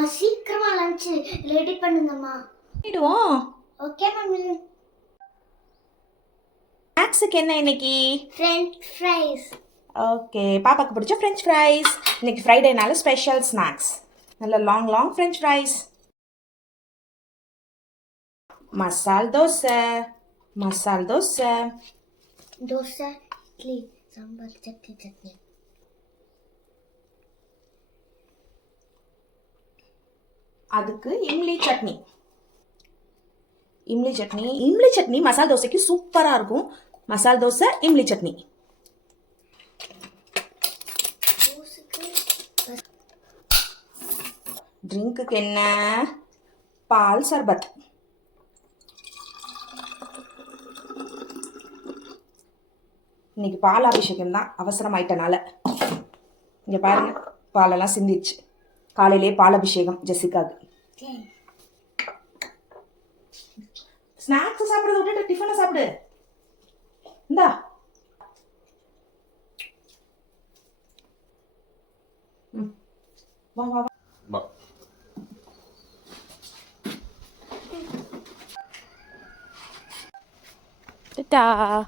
சீக்கிரமா lunch ready பண்ணுங்கம்மா. பண்ணிடுவோம். Okay mummy. ஸ்நாக்ஸுக்கு என்ன இன்னைக்கு? French fries. ஓகே, பாப்பாக்கு பிடிச்ச ஃப்ரெஞ்ச் ஃப்ரைஸ். இன்னைக்கு ஃப்ரைடேனால ஸ்பெஷல் ஸ்நாக்ஸ். நல்ல லாங் ஃப்ரெஞ்ச் ஃப்ரைஸ். மசால் தோசை. தோசை, இட்லி, சாம்பார், சட்னி. அதுக்கு இம்லி சட்னி மசால் தோசைக்கு சூப்பராக இருக்கும். மசால் தோசை, இம்லி சட்னி. ட்ரிங்க்குக்கு என்ன? பால் சர்பத். இன்னைக்கு பால் அபிஷேகம் தான், அவசரமாயிட்டனால. இங்கே பாருங்க, பாலெல்லாம் சிந்திடுச்சு. காலையிலே பால் அபிஷேகம் ஜெசிகாவுக்கு. ஸ்நாக்ஸ் சாப்பிட்றத விட்டுட்டு டிஃபனை சாப்பிடு. இந்தா. வா வா வா. Ta-da!